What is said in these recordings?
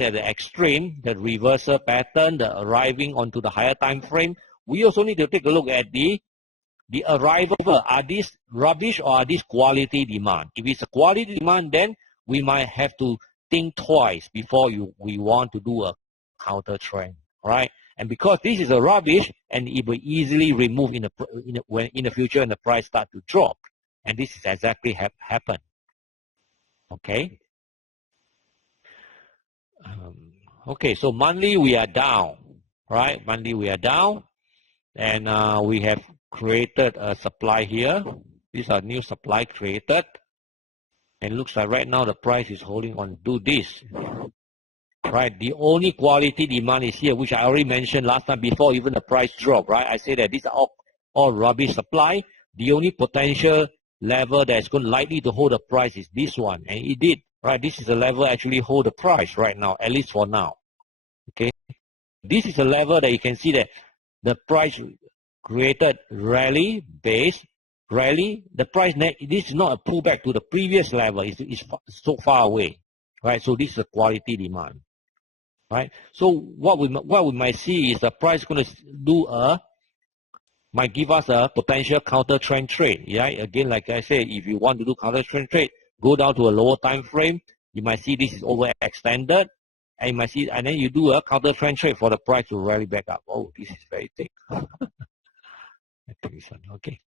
at the extreme, the reversal pattern, the arriving onto the higher time frame, we also need to take a look at the arrival. Are these rubbish or are these quality demand? If it's a quality demand, then we might have to think twice before we want to do a counter trend, right? And because this is a rubbish, and it will easily remove in the future when the price start to drop, and this is exactly happen. Okay. Okay, so monthly we are down, right? Monthly we are down, and we have created a supply here. These are new supply created, and looks like right now the price is holding on to this. Right, the only quality demand is here, which I already mentioned last time before even the price drop, right? I say that these are all rubbish supply. The only potential level that's going likely to hold the price is this one, and it did, right? This is a level actually hold the price right now, at least for now. Okay, this is a level that you can see that the price created rally base, rally. The price this is not a pullback to the previous level. It's so far away, right? So this is a quality demand. Right, so what we might see is the price going to might give us a potential counter trend trade. Right, again, like I said, if you want to do counter trend trade, go down to a lower time frame. You might see this is overextended, and you might see, and then you do a counter trend trade for the price to rally back up. Oh, this is very thick. Okay,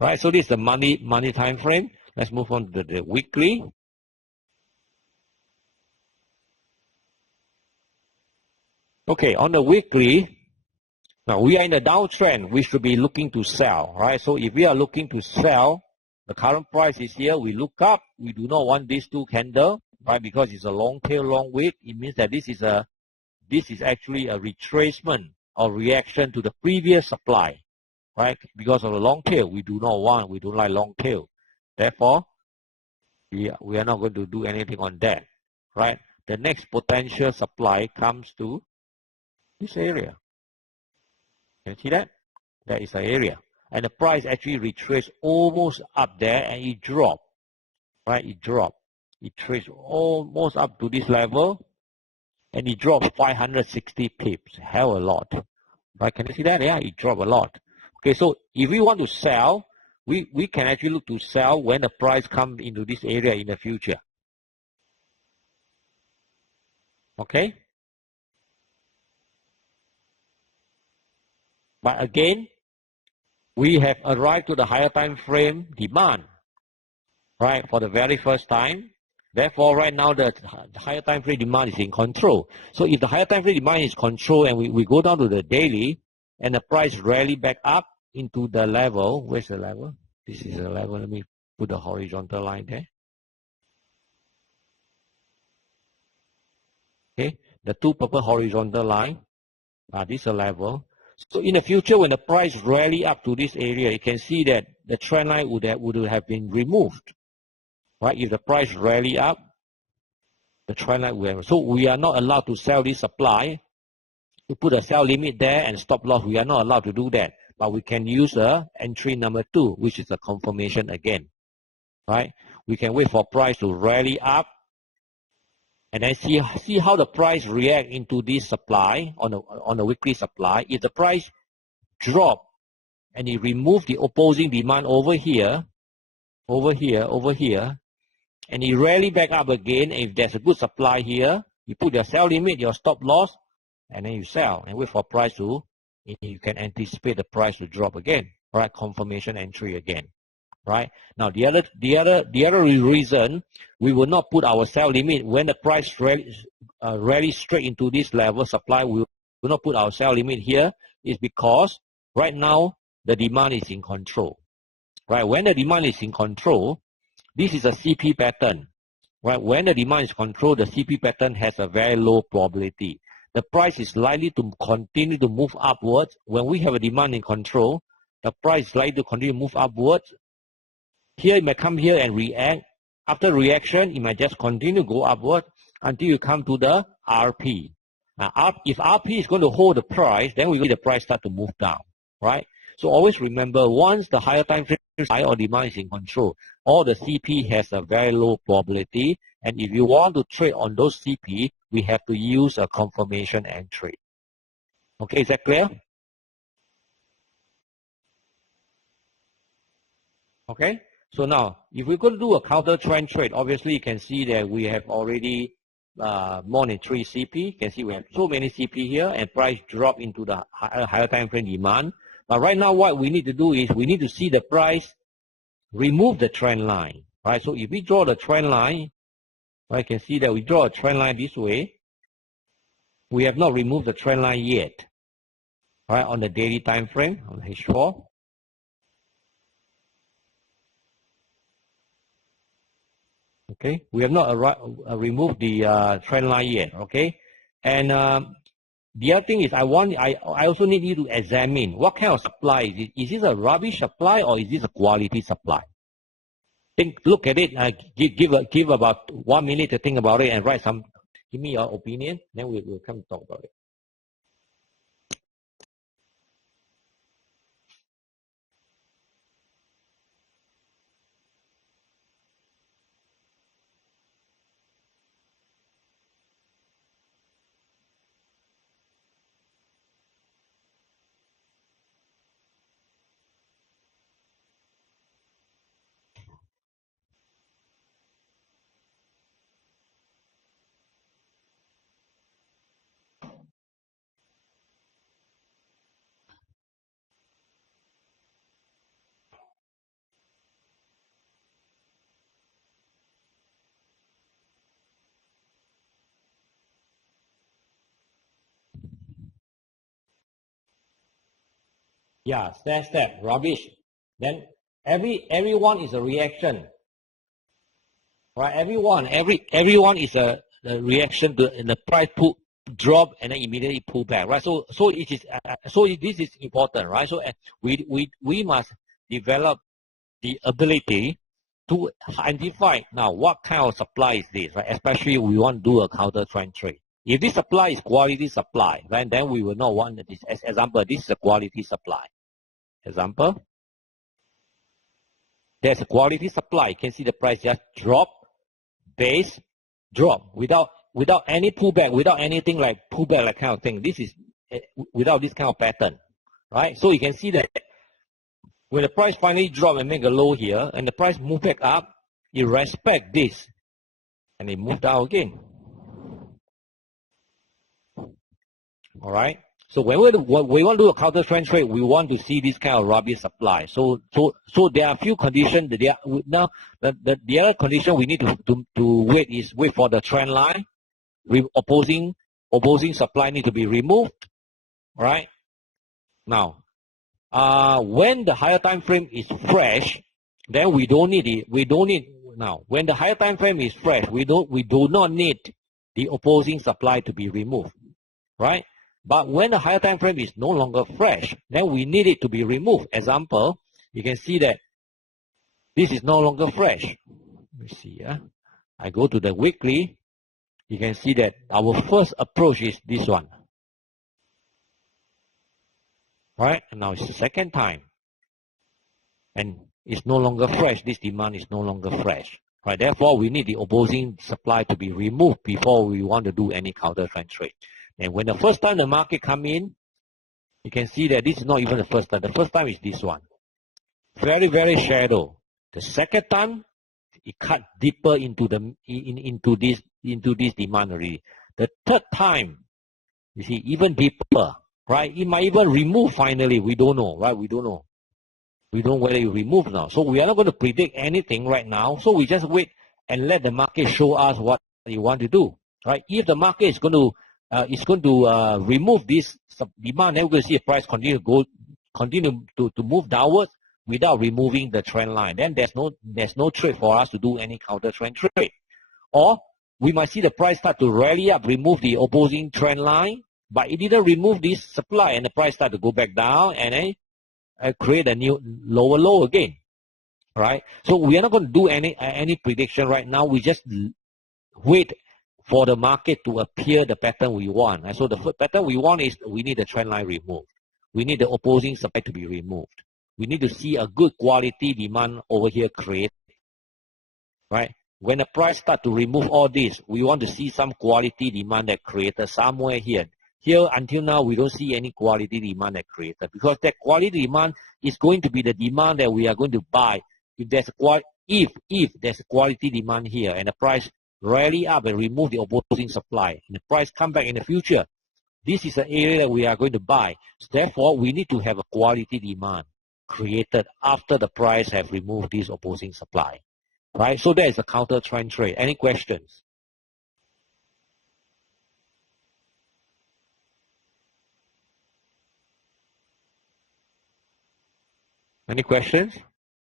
right. So this is the money time frame. Let's move on to the weekly. Okay, on the weekly, now we are in the downtrend. We should be looking to sell, right? So if we are looking to sell, the current price is here. We look up. We do not want these two candle, right? Because it's a long tail, long wick. It means that this is actually a retracement or reaction to the previous supply, right? Because of the long tail, we don't like long tail. Therefore, we are not going to do anything on that, right? The next potential supply comes to this area. Can you see that? That is the area. And the price actually retraced almost up there, and it dropped. Right? It dropped. It traced almost up to this level, and it dropped 560 pips. Hell a lot. Right? Can you see that? Yeah, it dropped a lot. Okay, so if we want to sell, we can actually look to sell when the price comes into this area in the future. Okay? But again, we have arrived to the higher time frame demand, right, for the very first time. Therefore, right now, the higher time frame demand is in control. So if the higher time frame demand is controlled and we go down to the daily and the price rally back up into the level, where's the level? This is the level. Let me put the horizontal line there. Okay, the two purple horizontal line, this is a level. So in the future, when the price rally up to this area, you can see that the trend line would have been removed, right? If the price rally up, the trend line will have. So we are not allowed to sell this supply. To put a sell limit there and stop loss, we are not allowed to do that. But we can use entry number 2, which is a confirmation again, right? We can wait for price to rally up, and then see how the price react into this supply on the weekly supply. If the price drop and it remove the opposing demand over here, and it rally back up again, if there's a good supply here, you put your sell limit, your stop loss, and then you sell and wait for price to, you can anticipate the price to drop again, right? Confirmation entry again. Right now, the other reason we will not put our sell limit when the price rally straight into this level supply. We will not put our sell limit here is because right now the demand is in control. Right, when the demand is in control, this is a CP pattern. Right, when the demand is controlled, the CP pattern has a very low probability. The price is likely to continue to move upwards. When we have a demand in control, the price is likely to continue to move upwards. Here, it might come here and react. After reaction, it might just continue to go upward until you come to the RP. Now, if RP is going to hold the price, then we will see the price start to move down, right? So always remember, once the higher time frame supply or demand is in control, all the CP has a very low probability. And if you want to trade on those CP, we have to use a confirmation entry. Okay, is that clear? Okay, so now if we're going to do a counter trend trade, obviously you can see that we have already more than 3 CP. You can see we have so many CP here, and price drop into the higher time frame demand. But right now what we need to do is we need to see the price remove the trend line. Right? So if we draw the trend line, right, you can see that we draw a trend line this way. We have not removed the trend line yet. Right, on the daily time frame on H4. Okay, we have not removed the trend line yet. Okay, and the other thing is I also need you to examine what kind of supply is it. Is this a rubbish supply or is this a quality supply? Look at it. Give about 1 minute to think about it and write some. Give me your opinion. Then we'll come talk about it. Yeah, step, rubbish. Then everyone is a reaction. Right? Everyone is a reaction to the price drop and then immediately pull back. Right? So it is this is important, right? So we must develop the ability to identify now what kind of supply is this, right? Especially we want to do a counter trend trade. If this supply is quality supply, right, then we will not want this. As example, this is a quality supply. Example, there's a quality supply. You can see the price just drop, base, drop without any pullback, without anything like pullback like kind of thing. This is without this kind of pattern, right? So you can see that when the price finally drop and make a low here, and the price move back up, it respect this, and it move down again. All right. So when we want to do a counter trend trade, we want to see this kind of rubbish supply. So there are a few conditions. Now the other condition we need to wait for the trend line. Opposing supply need to be removed. All right. Now, when the higher time frame is fresh, then we don't need it. Now when the higher time frame is fresh, we do not need the opposing supply to be removed. Right. But when the higher time frame is no longer fresh, then we need it to be removed. Example, you can see that this is no longer fresh. Let me see. I go to the weekly. You can see that our first approach is this one. Right? And now it's the second time. And it's no longer fresh. This demand is no longer fresh. Right? Therefore, we need the opposing supply to be removed before we want to do any counter trend trade. And when the first time the market come in, you can see that this is not even the first time. The first time is this one. Very, very shallow. The second time, it cut deeper into this demand already. The third time, you see, even deeper, right? It might even remove finally. We don't know, right? We don't know. We don't know whether you remove now. So we are not going to predict anything right now. So we just wait and let the market show us what you want to do, right? If the market is going to remove this demand, then we're going to see the price continue to move downwards without removing the trend line. Then there's no trade for us to do any counter trend trade. Or we might see the price start to rally up, remove the opposing trend line, but it didn't remove this supply, and the price start to go back down and then create a new lower low again. Right? So we are not going to do any prediction right now. We just wait for the market to appear the pattern we want. And so the pattern we want is we need the trend line removed. We need the opposing supply to be removed. We need to see a good quality demand over here create. right? When the price start to remove all this, we want to see some quality demand that created somewhere here. Here, until now, we don't see any quality demand that created, because that quality demand is going to be the demand that we are going to buy. If there's a quality demand here and the price rally up and remove the opposing supply, and the price come back in the future, this is the area that we are going to buy. So therefore, we need to have a quality demand created after the price have removed this opposing supply. Right? So that is a counter trend trade. Any questions? Any questions?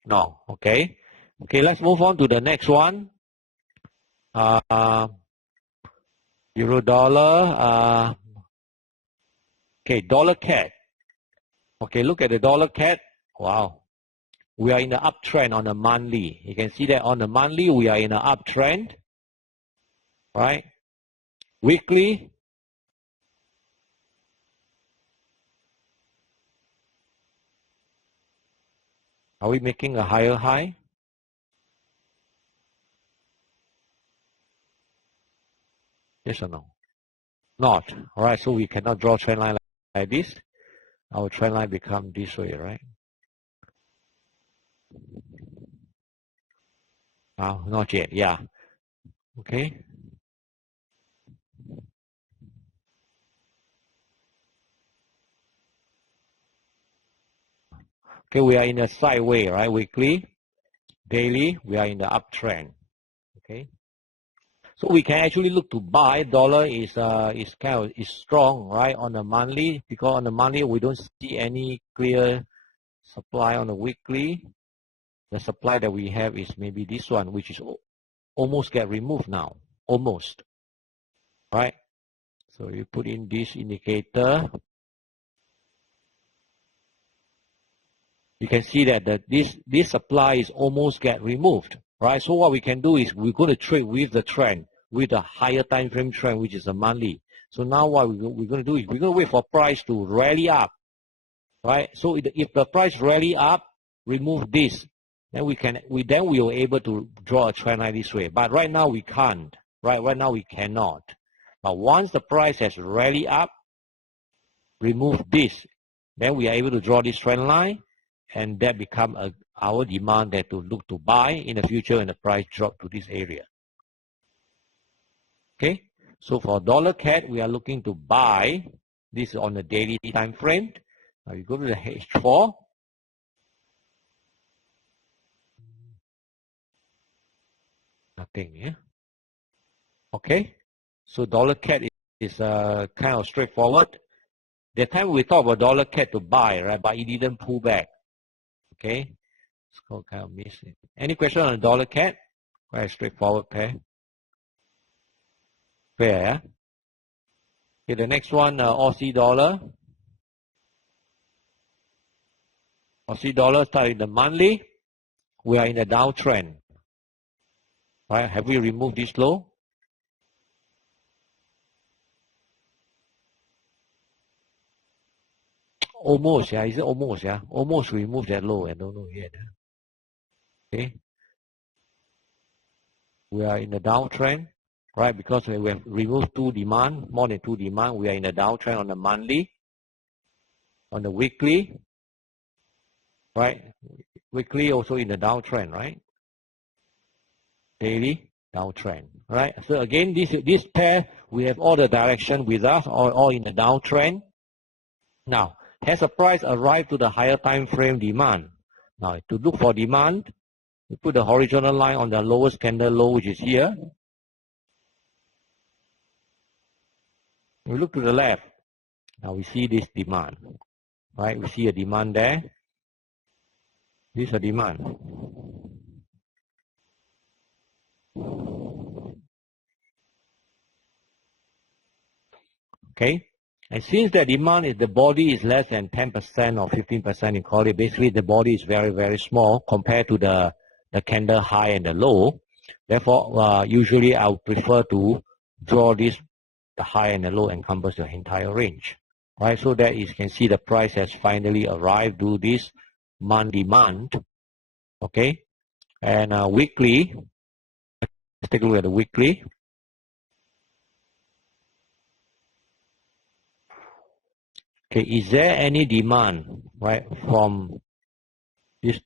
No. Okay. Okay, let's move on to the next one. Euro dollar. Okay, dollar CAD. Okay, look at the dollar CAD. Wow. We are in the uptrend on the monthly. You can see that on the monthly, we are in an uptrend. Right? Weekly. Are we making a higher high? Yes or no? Not. All right, so we cannot draw trend line like this. Our trend line become this way, right? Not yet. Yeah. Okay. Okay, we are in a sideways, right? Weekly, daily, we are in the uptrend. Okay. So we can actually look to buy. Dollar is strong, right? On the monthly, because on the monthly we don't see any clear supply. On the weekly, the supply that we have is maybe this one, which is almost get removed now. Almost. Right? So you put in this indicator. You can see that this supply is almost get removed, right? So what we can do is we're going to trade with the trend, with the higher time frame trend, which is a monthly. So now what we're going to do is we're going to wait for price to rally up, right? So if the price rally up, remove this, then we will able to draw a trend line this way. But right now we can't, right? Right now we cannot. But once the price has rally up, remove this, then we are able to draw this trend line. And that become our demand that to look to buy in the future when the price drop to this area. Okay, so for dollar CAD, we are looking to buy. This is on the daily time frame. Now you go to the H4. Nothing, yeah. Okay, so dollar CAD is kind of straightforward. The time we talk about dollar CAD to buy, right? But it didn't pull back. Okay, it's kind of missing. Any question on the dollar CAD? Quite a straightforward pair. Fair, yeah? Okay, the next one, Aussie dollar. Aussie dollar starting the monthly. We are in a downtrend. Right? Have we removed this low? Almost, yeah. Is it almost, yeah? Almost removed that low. I don't know yet. Okay. We are in a downtrend, right? Because we have removed two demand, more than two demand. We are in a downtrend on the monthly, on the weekly, right? Weekly also in the downtrend, right? Daily downtrend, right? So again, this pair, we have all the direction with us, all in the downtrend. Now, has the price arrived to the higher time frame demand? Now, to look for demand, we put the horizontal line on the lowest candle low, which is here. We look to the left. Now we see this demand, right? We see a demand there. This is a demand. Okay. And since the demand is the body is less than 10% or 15%, you call it, basically the body is very, very small compared to the candle high and the low. Therefore, usually I would prefer to draw this, the high and the low encompass the entire range. Right, so that you can see the price has finally arrived to this month demand. Okay, and weekly, Let's take a look at the weekly. Okay, is there any demand, right, from this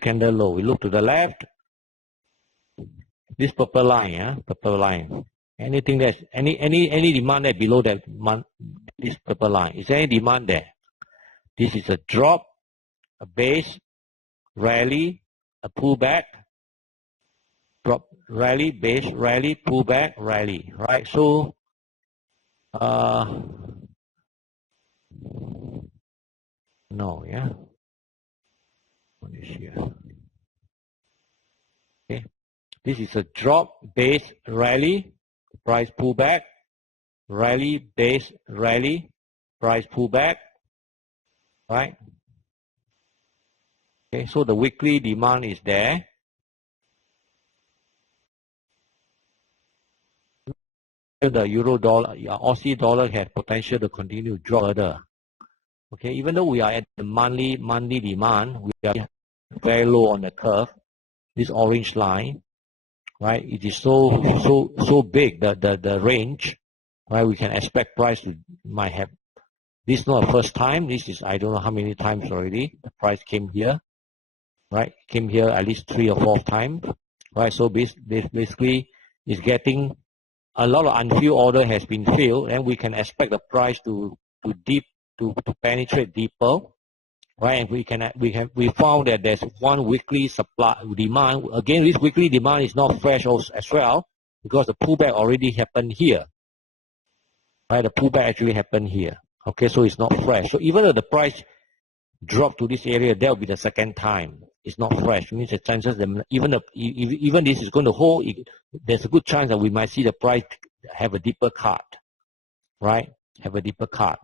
candle low? We look to the left, this purple line, yeah, purple line. Anything that's any demand there below that this purple line? Is there any demand there? This is a drop, a base, rally, a pullback, drop, rally, base, rally, pullback, rally, right? So, no, yeah. What is here? Okay, this is a drop, base, rally, price pullback, rally, base, rally, price pullback, right? Okay, so the weekly demand is there. The euro dollar, Aussie dollar has potential to continue to drop further. Okay, even though we are at the monthly demand, we are very low on the curve. This orange line, right? It is so big the range, right? We can expect price to might have. This is not the first time. This is I don't know how many times already. The price came here, right? Came here at least 3 or 4 times, right? So basically, it's getting a lot of unfilled order has been filled, and we can expect the price to penetrate deeper, right? And we found that there's one weekly supply demand. Again, this weekly demand is not fresh as well because the pullback already happened here, right? The pullback actually happened here. Okay, so it's not fresh. So even though the price dropped to this area, that will be the second time. It's not fresh. It means the chances that even this is going to hold, there's a good chance that we might see the price have a deeper cut, right? Have a deeper cut.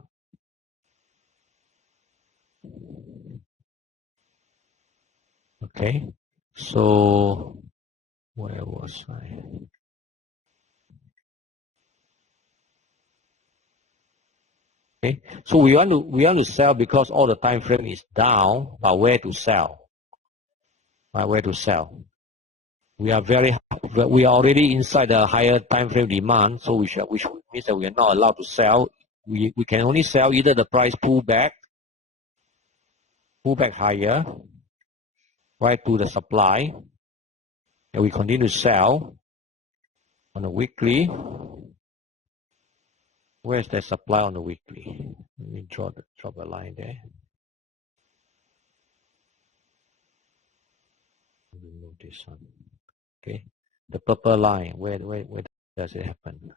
Okay, so where was I? Okay, so we want to sell because all the time frame is down, but where to sell? Right, where to sell? We are already inside the higher time frame demand, so which means that we are not allowed to sell. We can only sell either the price pull back higher, right, to the supply, and we continue to sell on a weekly. Where's the supply on the weekly? Let me drop a line there. Remove this one. Okay, the purple line. Where does it happen?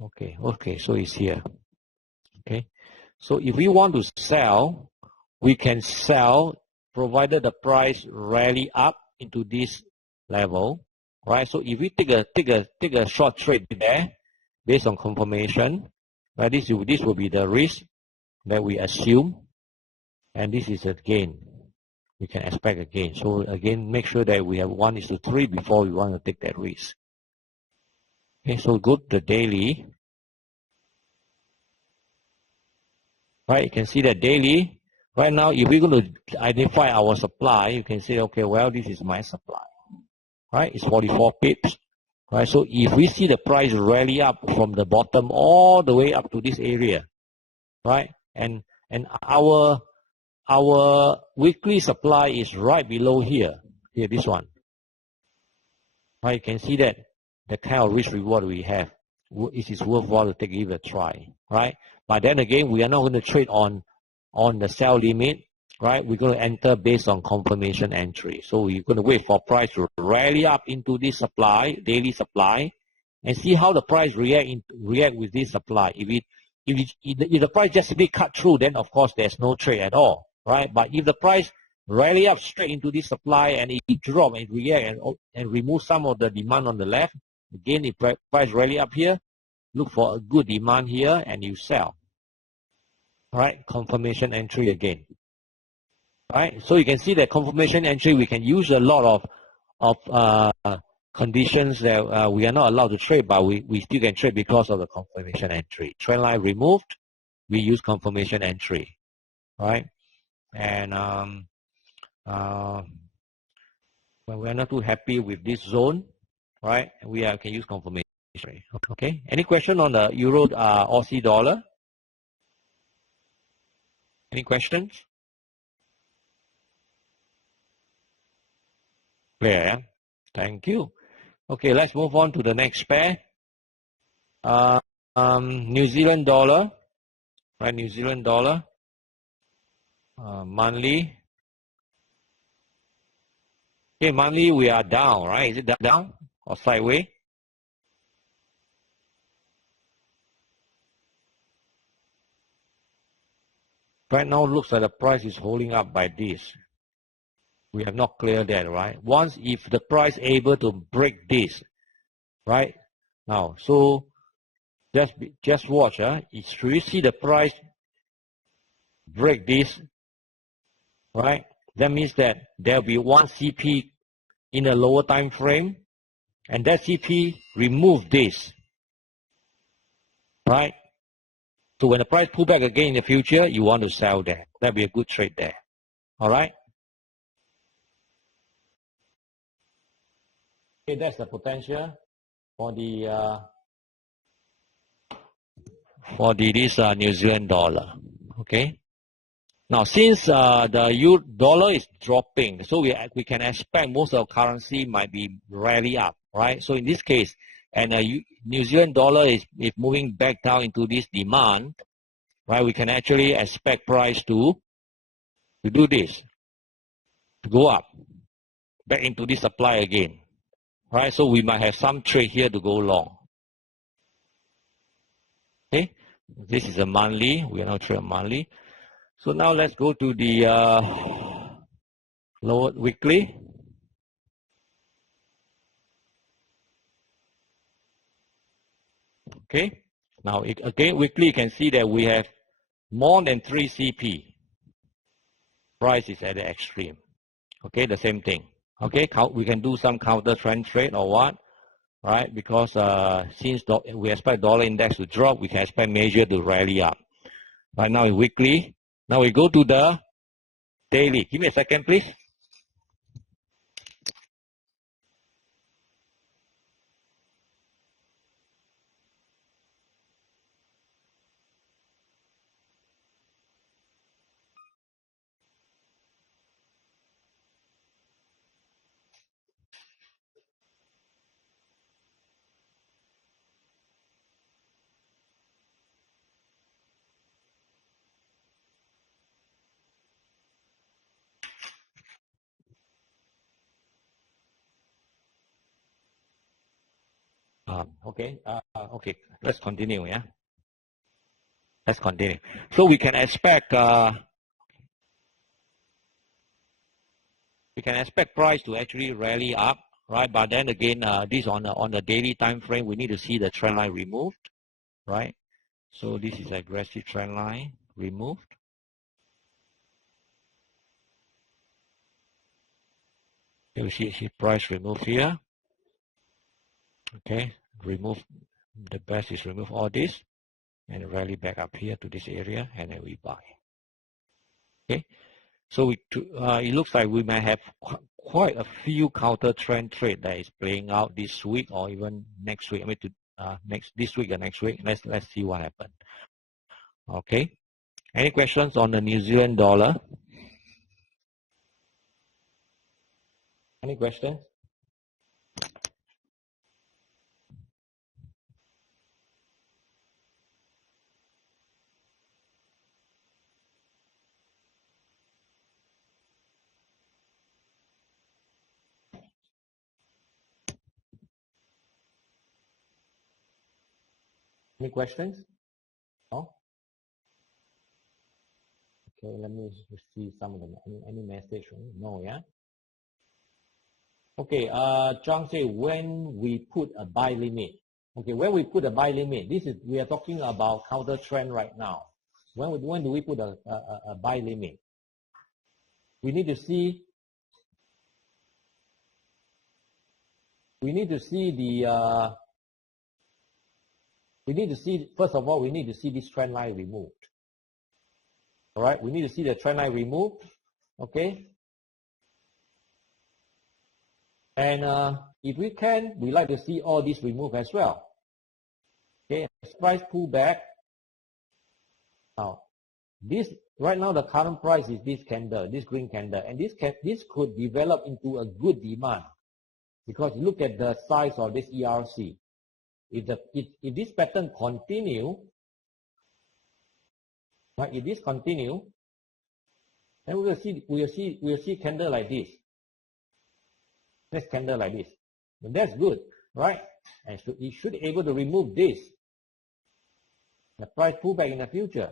Okay, so it's here. Okay, so if we want to sell, we can sell provided the price rally up into this level, right? So if we take a short trade there based on confirmation, right? This will be the risk that we assume, and this is a gain. We can expect a gain. So again, make sure that we have 1:3 before we want to take that risk. Okay, so go to the daily. Right, you can see that daily. Right now, if we're going to identify our supply, you can say, okay, well, this is my supply. Right, it's 44 pips. Right, so if we see the price rally up from the bottom all the way up to this area, right, and our weekly supply is right below here, this one. Right, you can see that the kind of risk reward we have. It is worthwhile to take it a try, right? But then again, we are not going to trade on the sell limit, right? We're going to enter based on confirmation entry. So we're going to wait for price to rally up into this supply, daily supply, and see how the price react with this supply. If the price just simply cut through, then of course there's no trade at all, right? But if the price rally up straight into this supply and it drop and react and remove some of the demand on the left, again, if price rally up here, look for a good demand here and you sell. All right, confirmation entry again. All right, so you can see that confirmation entry, we can use a lot of conditions that we are not allowed to trade, but we still can trade because of the confirmation entry. Trend line removed, we use confirmation entry. All right, and when we're not too happy with this zone, right? We can use confirmation rate. Okay. Any question on the Euro Aussie dollar? Any questions? Clear, yeah? Thank you. Okay, let's move on to the next pair. New Zealand dollar, right? New Zealand dollar, monthly. Okay, monthly we are down, right? Is it down or sideways? Right now, looks like the price is holding up by this. We have not cleared that, right? Once, if the price able to break this, right? Now, so just watch, should you see the price break this, right? That means that there will be one CP in a lower time frame, and that CP remove this, right? So when the price pull back again in the future, you want to sell there. That'll be a good trade there. All right? Okay, that's the potential for this New Zealand dollar. Okay. Now, since the dollar is dropping, so we can expect most of the currency might be rally up, right? So in this case, and New Zealand dollar is moving back down into this demand, right? We can actually expect price to do this, to go up, back into this supply again, right? So we might have some trade here to go long. Okay, this is a monthly. We are now trading monthly. So now let's go to the lower weekly. Okay, now again weekly you can see that we have more than 3 CP. Price is at the extreme. Okay, the same thing. Okay, we can do some counter trend trade or what, right? Because since we expect dollar index to drop, we can expect major to rally up. Right now in weekly. Now we go to the daily. Give me a second, please. Okay. Okay. Let's continue. Yeah. Let's continue. So we can expect price to actually rally up, right? But then again, this on the daily time frame, we need to see the trend line removed, right? So this is aggressive trend line removed. You see price remove here. Okay, remove, the best is remove all this and rally back up here to this area, and then we buy. Okay, so it looks like we might have quite a few counter trend trade that is playing out this week or even next week. I mean, this week or next week. Let's see what happens. Okay, any questions on the New Zealand dollar? Any questions? Any questions? No? Okay, let me see some of them. Any message? No, yeah? Okay, Zhang say when we put a buy limit. Okay, when we put a buy limit, we are talking about counter trend right now. When do we put a buy limit? We need to see first of all, we need to see this trend line removed. All right, we need to see the trend line removed. Okay, and if we can, we like to see all this removed as well. Okay, price pullback. Now, this right now the current price is this candle, this green candle, and this could develop into a good demand because look at the size of this ERC. If this pattern continue, right? If this continue, then we will see candle like this. Next candle like this. And that's good, right? And so it should be able to remove this. The price pullback in the future.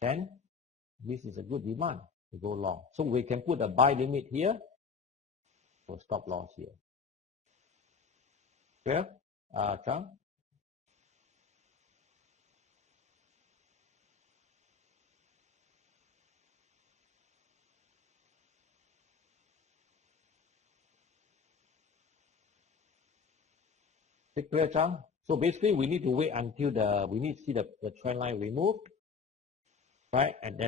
Then this is a good demand to go long. So we can put a buy limit here or stop loss here. Clear? Chang? Is it clear, Chang? So basically we need to wait until we need to see the trend line removed. Right? And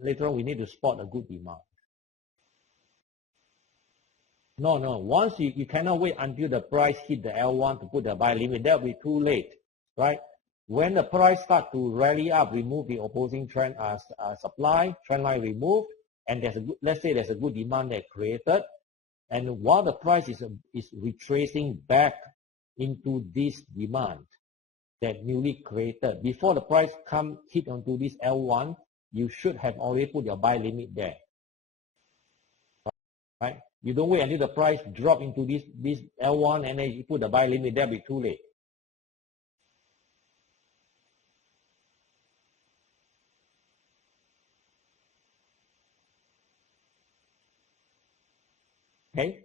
later on we need to spot a good demand. No. Once you cannot wait until the price hit the L1 to put the buy limit. That will be too late. Right? When the price start to rally up, remove the opposing trend supply, trend line removed, and let's say there's a good demand that created, and while the price is retracing back into this demand that newly created, before the price hit onto this L1, you should have already put your buy limit there. Right? You don't wait until the price drop into this L1 and then you put the buy limit there, be too late. Okay?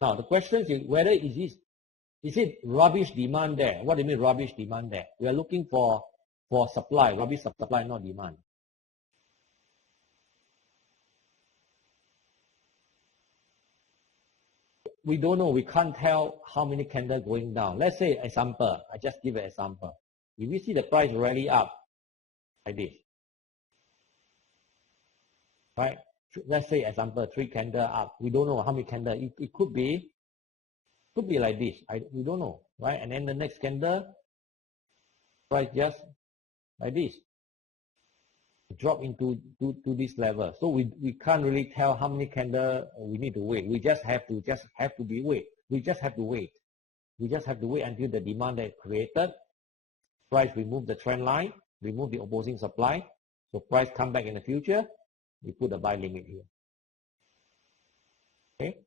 Now the question is whether is it rubbish demand there? What do you mean rubbish demand there? We are looking for supply, rubbish supply, not demand. We don't know. We can't tell how many candles going down. Let's say example. I just give an example. If we see the price rally up like this, right? Let's say example 3 candle up. We don't know how many candle. It could be like this. We don't know, right? And then the next candle price just like this, drop into this level. So we can't really tell how many candle we need to wait. We just have to wait. We just have to wait. We just have to wait until the demand that created, price remove the trend line, remove the opposing supply. So price come back in the future. We put a buy limit here. Okay.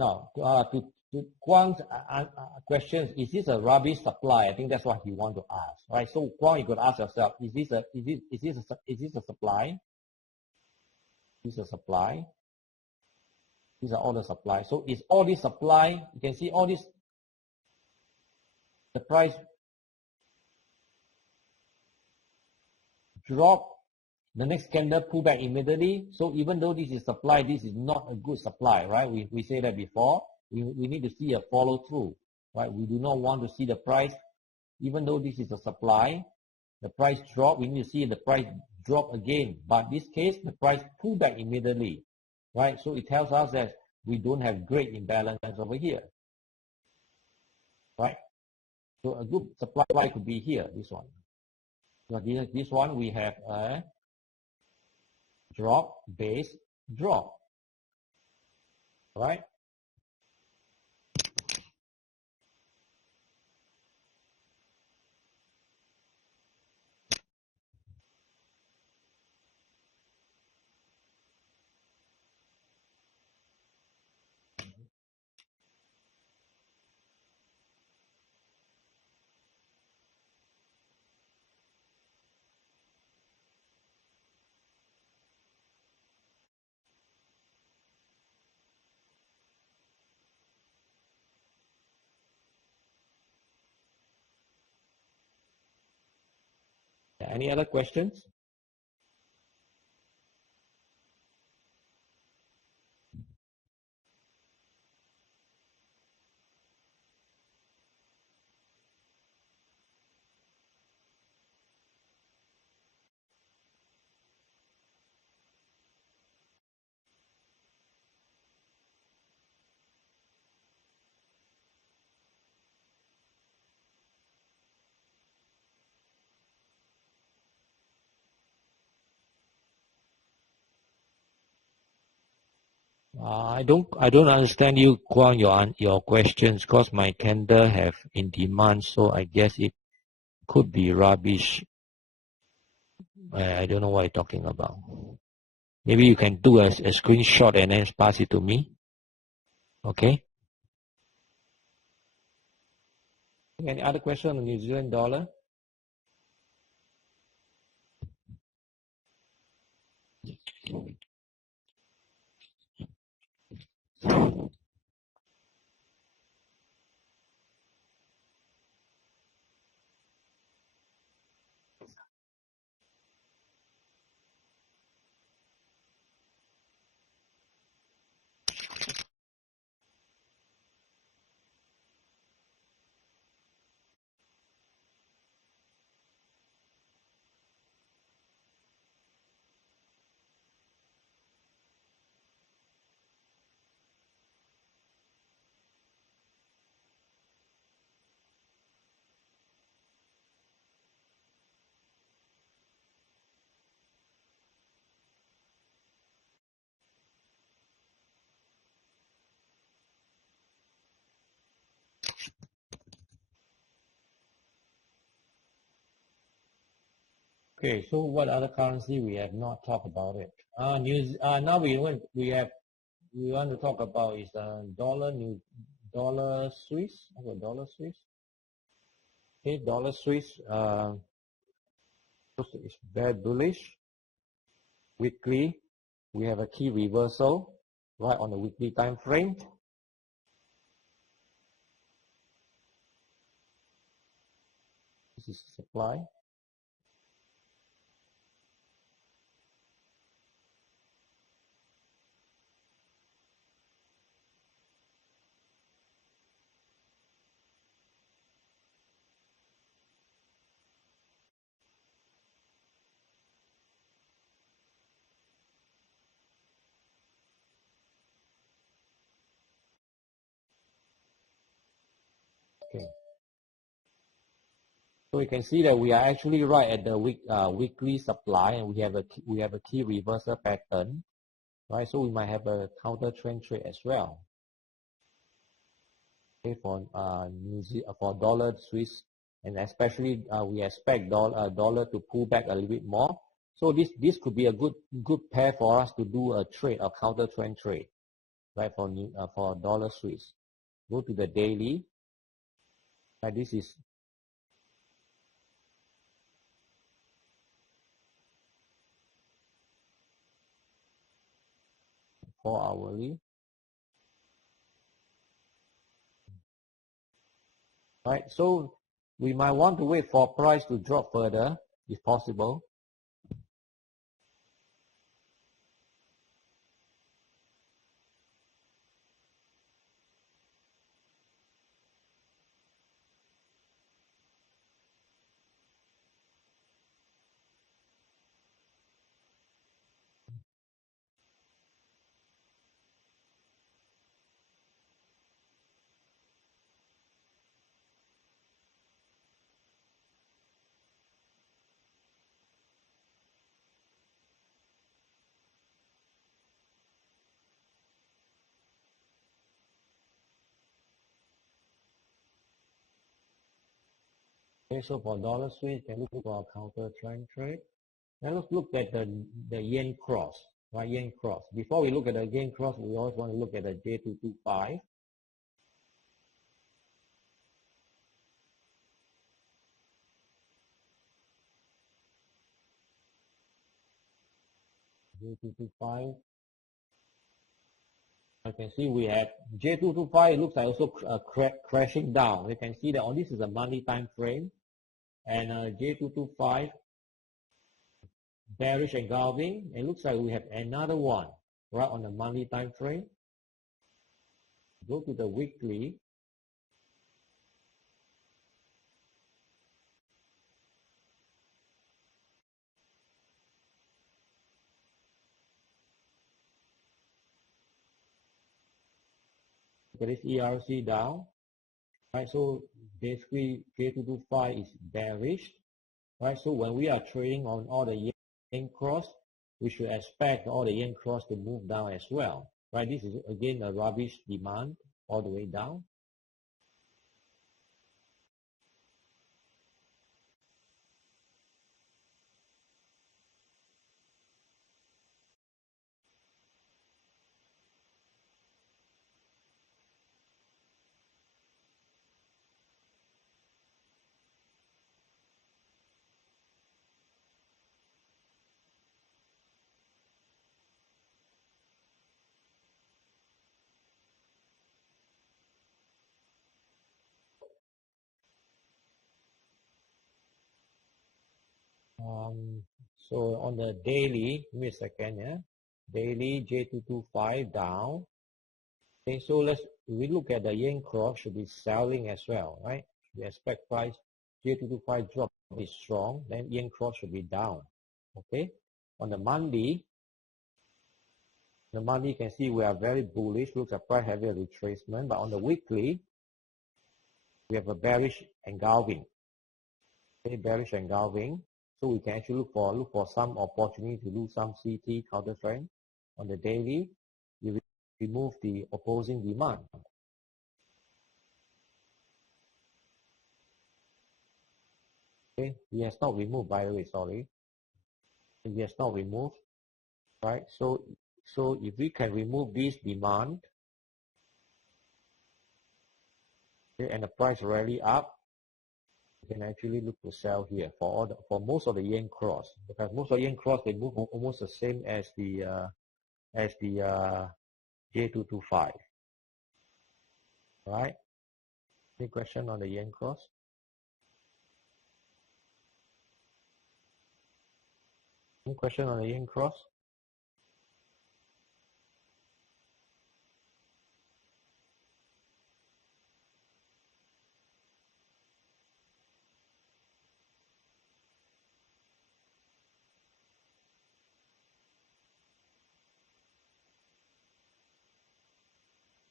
Now, to Guang's questions, is this a rubbish supply? I think that's what you want to ask, right? So Guang, you could ask yourself, is this a supply? Is this a supply? These are all the supply. So is all this supply? You can see all this. The price drop. The next candle pull back immediately. So even though this is supply, this is not a good supply, right? We say that before. We need to see a follow through, right? We do not want to see the price, even though this is a supply, the price drop. We need to see the price drop again. But in this case, the price pull back immediately, right? So it tells us that we don't have great imbalance over here, right? So a good supply could be here, this one. So this one we have a drop, base, drop, right? Any other questions? I don't understand you, Kwang, your questions, because my candle have in demand, so I guess it could be rubbish. I don't know what you're talking about. Maybe you can do a screenshot and then pass it to me. Okay. Any other question on New Zealand dollar? Okay, so what other currency we have not talked about it? Now we want to talk about is dollar Swiss. Okay, dollar Swiss. Okay, dollar Swiss. It's very bullish. Weekly, we have a key reversal right on the weekly time frame. This is supply. Okay. So you can see that we are actually right at the weekly supply, and we have a key reversal pattern, right? So we might have a counter trend trade as well. Okay, for for dollar Swiss, and especially we expect dollar to pull back a little bit more. So this could be a good pair for us to do a trade, a counter trend trade, right? For dollar Swiss. Go to the daily. Right, this is hourly. Right, so we might want to wait for price to drop further if possible. Okay, so for dollar Swiss, can look for a counter trend trade. Now let's look at the yen cross, right? Yen cross. Before we look at the yen cross, we always want to look at the J225. J225. You can see we have J225. It looks like also crashing down. You can see that on this is a monthly time frame, and J225 bearish engulfing. It looks like we have another one right on the monthly time frame. Go to the weekly. Look at this ERC down. Right, so basically J225 is bearish. Right, so when we are trading on all the yen cross, we should expect all the yen cross to move down as well. right? This is again a rubbish demand all the way down. So on the daily, give me a second, yeah. Daily J225 down. Okay, so we look at the yen cross should be selling as well, right? We expect price J225 drop is strong, then yen cross should be down. Okay, on the monthly you can see we are very bullish, looks like quite heavy retracement, but on the weekly, we have a bearish engulfing. Okay, bearish engulfing. So we can actually look for some opportunity to do some CT counter trend. On the daily, you remove the opposing demand. Okay, he has not removed, by the way, sorry. He has not removed, right? So if we can remove this demand, okay, and the price rally up, you can actually look to sell here for most of the yen cross, because most of the yen cross they move almost the same as the J225. Right? Any question on the yen cross? Any question on the yen cross?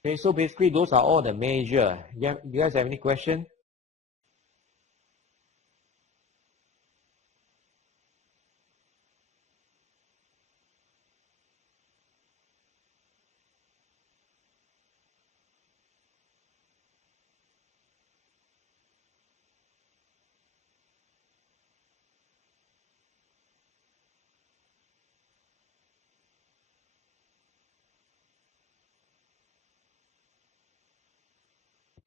Okay, so basically those are all the major. You guys have any question?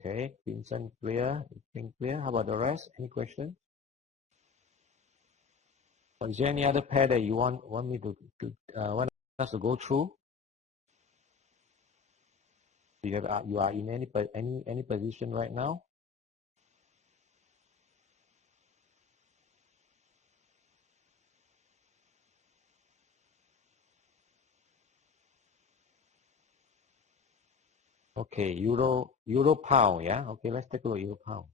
Okay, Vincent clear, think clear. How about the rest? Any questions? Or is there any other pair that you want me to want us to go through? You are in any position right now? Okay, euro pound, yeah. Okay, let's take a look at euro pound.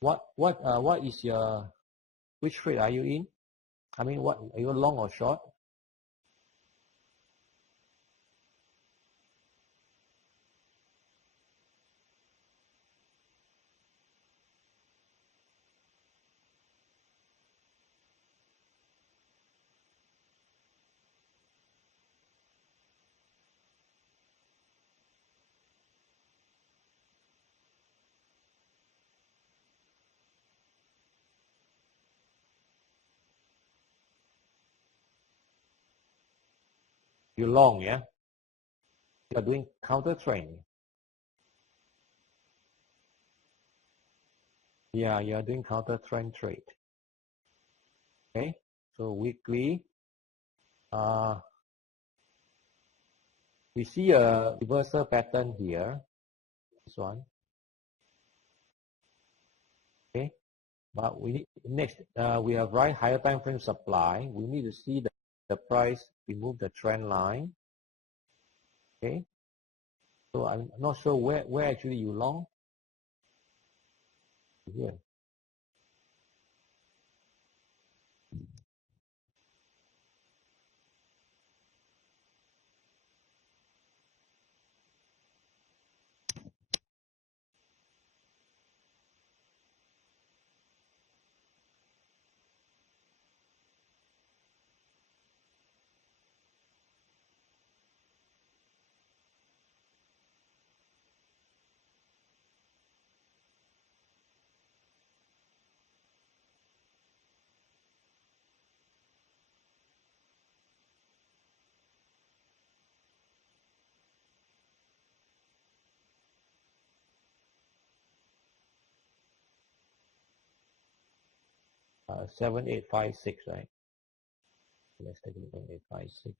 What is your, which trade are you in? I mean, what are you long or short? You long, yeah. You are doing counter trend. Yeah, you are doing counter trend trade. Okay, so weekly, we see a reversal pattern here. This one. Okay, but we need next. We have right higher time frame supply. We need to see the price remove the trend line. Okay, so I'm not sure where actually you long. Here. 7856, right? Let's take a look at 856.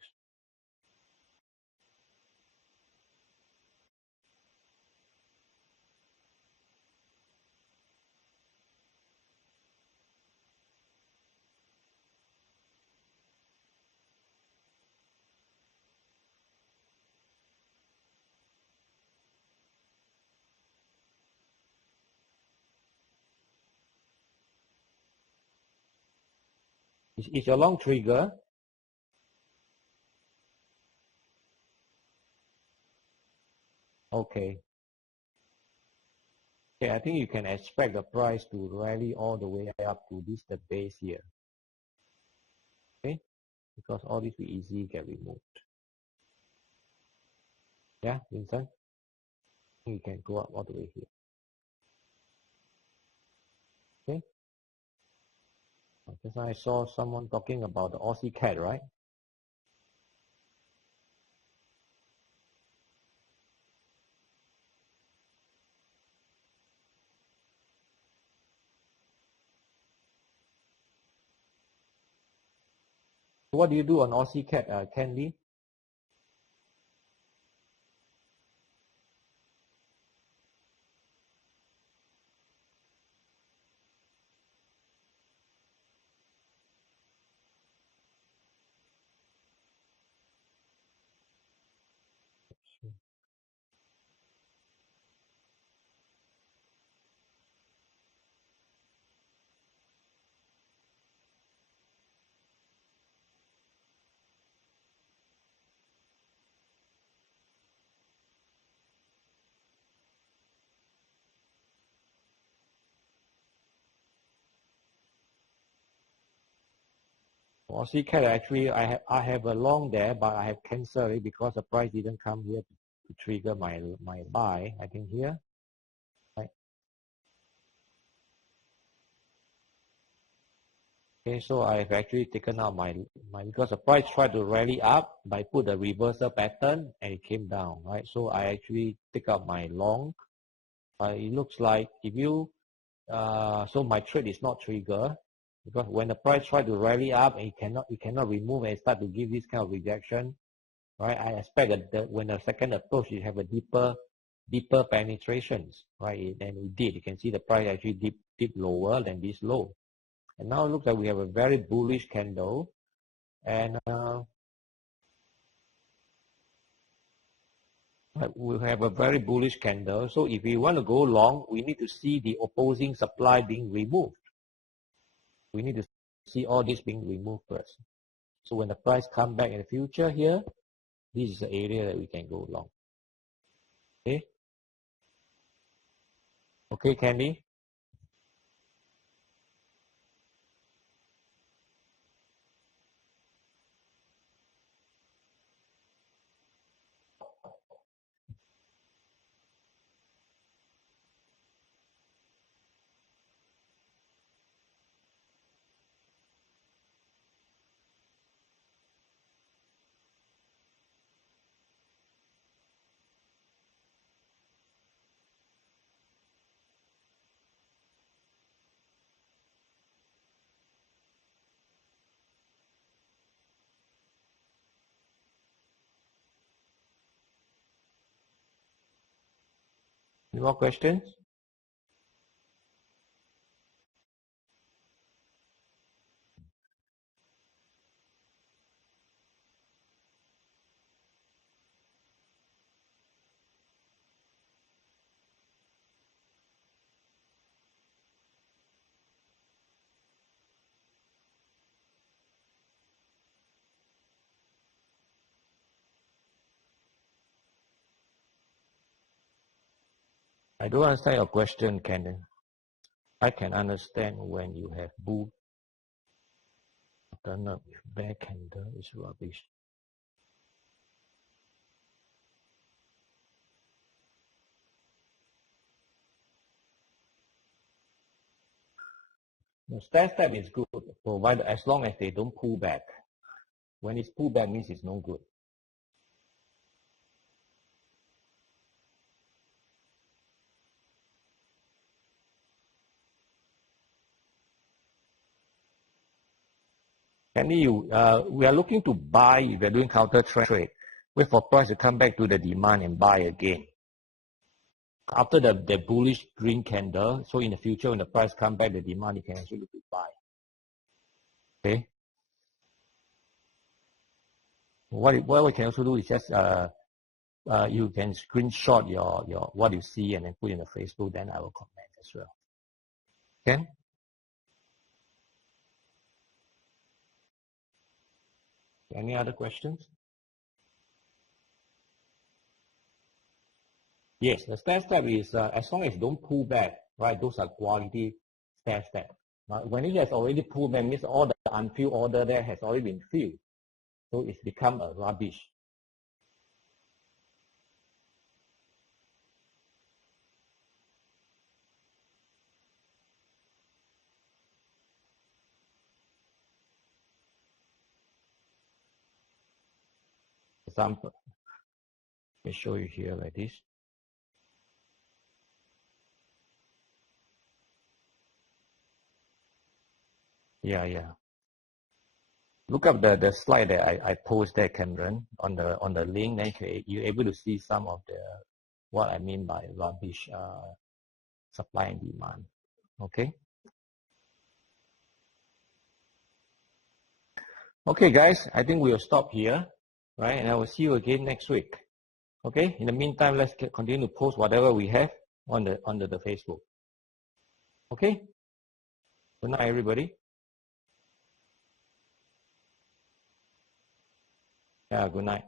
Is your long trigger? Okay. Okay, I think you can expect the price to rally all the way up to this the base here. Okay, because all this will easily get removed. Yeah, Vincent? You can go up all the way here. Okay. Just I saw someone talking about the Aussie cat, right? What do you do on Aussie cat, Candy? Aussie cat actually I have a long there, but I have cancelled it because the price didn't come here to trigger my buy. I think here. Right. Okay, so I've actually taken out my because the price tried to rally up, but I put the reversal pattern and it came down, right? So I actually take out my long. It looks like if you so my trade is not trigger because when the price try to rally up and it cannot remove and start to give this kind of rejection, right? I expect that when the second approach you have a deeper penetrations, right? And it did. You can see the price actually dip lower than this low. And now it looks like we have a very bullish candle. And we have a very bullish candle. So if we want to go long, we need to see the opposing supply being removed. We need to see all this being removed first. So when the price come back in the future here, this is the area that we can go long. Okay? Okay, Candy? Any more questions? I don't understand your question, Candy. I can understand when you have bull turn up with bear candle is rubbish. The step is good, provided as long as they don't pull back. When it's pull back means it's no good. Kenny, we are looking to buy if we're doing counter trade. Wait for price to come back to the demand and buy again. After the bullish green candle, so in the future when the price come back, the demand, you can actually look to buy. Okay. What we can also do is just you can screenshot your what you see and then put in the Facebook, then I will comment as well. Okay. Any other questions? Yes, the stair step is as long as don't pull back, right? Those are quality stair step. When it has already pulled back, means all the unfilled order there has already been filled, so it's become a rubbish. Example, let me show you here like this. Yeah. Look up the slide that I post there, Cameron, on the link. Then you're able to see some of the what I mean by rubbish supply and demand. Okay. Okay, guys. I think we'll stop here, right? And I will see you again next week. Okay. In the meantime, let's continue to post whatever we have on the Facebook. Okay. Good night, everybody. Yeah. Good night.